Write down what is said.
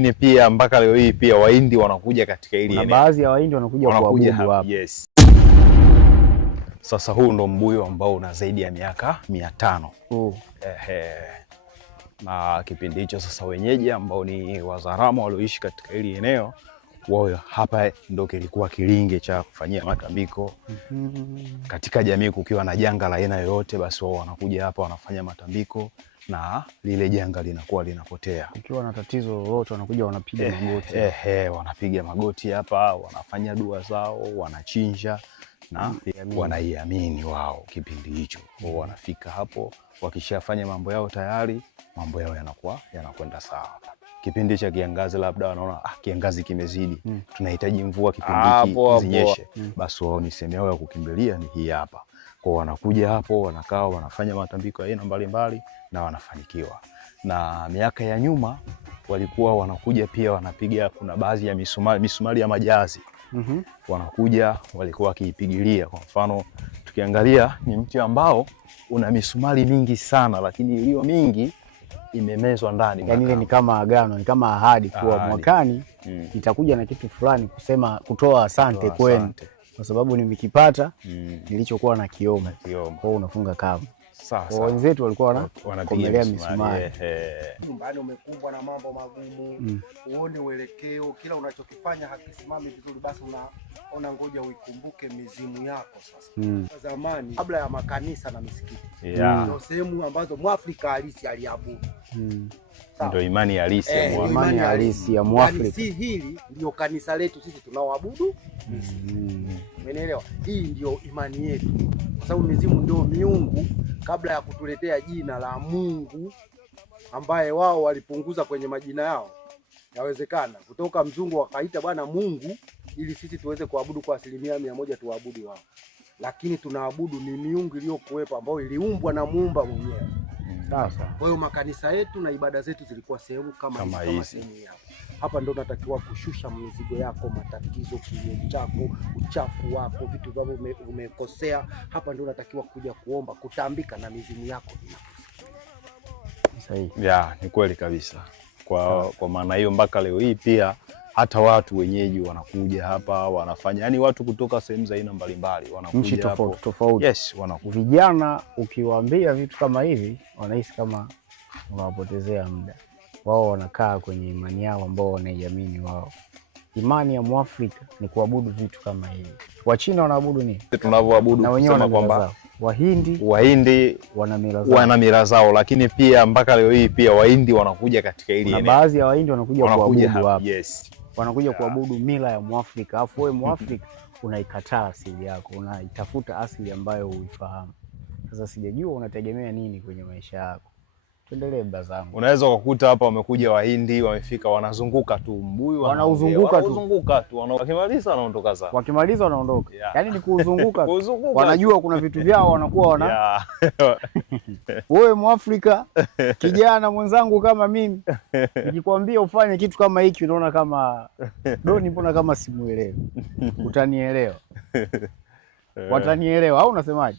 Ni pia mpaka leo hii pia Wahindi wanakuja katika hili eneo. Baadhi ya Wahindi wanakuja kuabudu hapa. Yes. Sasa huu ndo mbuyu ambao una zaidi ya miaka 500. Na kipindi hicho sasa wenyeji ambao ni Wazaramo walioishi katika hili eneo, wao hapa ndo kilikuwa kilinge cha kufanyia matambiko. Katika jamii kukiwa na janga la aina yoyote, basi wao wanakuja hapa wanafanya matambiko na lile janga linakuwa linapotea. Ukiwa na tatizo lolote wanakuja wanapiga magoti. Wanapiga magoti hapa, wanafanya dua zao, wanachinja na wanaiamini wao kipindi hicho. Wao wanafika hapo, wakishafanya mambo yao tayari, mambo yao yanakwenda sawa. Kipindi cha kiangazi labda wanaona kiangazi kimezidi, tunahitaji mvua kipindi hiki zinyeshe. Basi wao ni sehemu yao ya kukimbilia ni hii hapa. Kwa wanakuja hapo, wanakaa, wanafanya matambiko ya aina mbalimbali na wanafanikiwa. Na miaka ya nyuma walikuwa wanakuja pia wanapiga, kuna baadhi ya misumari ya majazi. Wanakuja walikuwa wakiipigilia. Kwa mfano tukiangalia ni mti ambao una misumari mingi sana, lakini iliyo mingi imemezwa ndani. Yaani ile ni kama agano, ni kama ahadi kuwa mwakani itakuja na kitu fulani, kusema kutoa asante kwenu kwa sababu nimekipata nilichokuwa na kiomba. Kwa unafunga kama sasa wenzetu walikuwa wanakomelea misumari. Nyumbani umekumbwa na mambo magumu, uone uelekeo, kila unachokifanya hakisimami vizuri, basi unaona ngoja uikumbuke mizimu yako. Sasa zamani kabla ya makanisa na misikiti ndio sehemu ambazo Mwafrika halisi aliabudu. Ndio imani halisi ya imani halisi ya Mwafrika. Yani si hili ndio kanisa letu sisi tunaoabudu mizimu. Umeelewa? Hii ndio imani yetu. Kwa sababu mizimu ndio miungu kabla ya kutuletea jina la Mungu ambaye wao walipunguza kwenye majina yao. Yawezekana kutoka mzungu wakaita bwana Mungu ili sisi tuweze kuabudu kwa 100% tuabudu wao. Lakini tunaabudu ni miungu iliyokuwepo ambayo iliumbwa na Muumba mwenyewe. Sasa kwa hiyo makanisa yetu na ibada zetu zilikuwa sehemu kama sehemu yao. Hapa ndio unatakiwa kushusha mizigo yako, matatizo, kilio chako, uchafu wako, vitu vyako umekosea. Hapa ndio unatakiwa kuja kuomba, kutambika na mizimu yako. Sahihi. Ni kweli kabisa. Kwa maana hiyo mpaka leo hii pia hata watu wenyeji wanakuja hapa wanafanya, yani watu kutoka sehemu za aina mbalimbali wanakuja nchi tofauti. Yes, wanakuja. Vijana ukiwaambia vitu kama hivi wanahisi kama unawapotezea muda. Wao wanakaa kwenye imani yao ambao wanaiamini wao. Imani ya Mwafrika ni kuabudu vitu kama hivi. Wachina wanaabudu nini? Tunavyoabudu kusema kwamba Wahindi wana mila zao, lakini pia mpaka leo hii pia Wahindi wanakuja katika hili eneo. Baadhi ya Wahindi wanakuja kuabudu hapa. Yes. Wanakuja kuabudu mila ya Mwafrika. Alafu wewe Mwafrika unaikataa asili yako, unaitafuta asili ambayo huifahamu. Sasa sijajua unategemea nini kwenye maisha yako. Tuendelee bazangu. Unaweza kukuta hapa wamekuja Wahindi, wamefika wanazunguka tu mbuyu, wanauzunguka tu. Wakimaliza wanaondoka zao. Wakimaliza wanaondoka. Yaani ni kuuzunguka. Wanajua kuna vitu vyao wanakuwa wewe Mwafrika kijana mwenzangu kama mimi nikikwambia ufanye kitu kama hiki unaona kama doni, mbona kama simuelewi. Utanielewa. Watanielewa au unasemaje?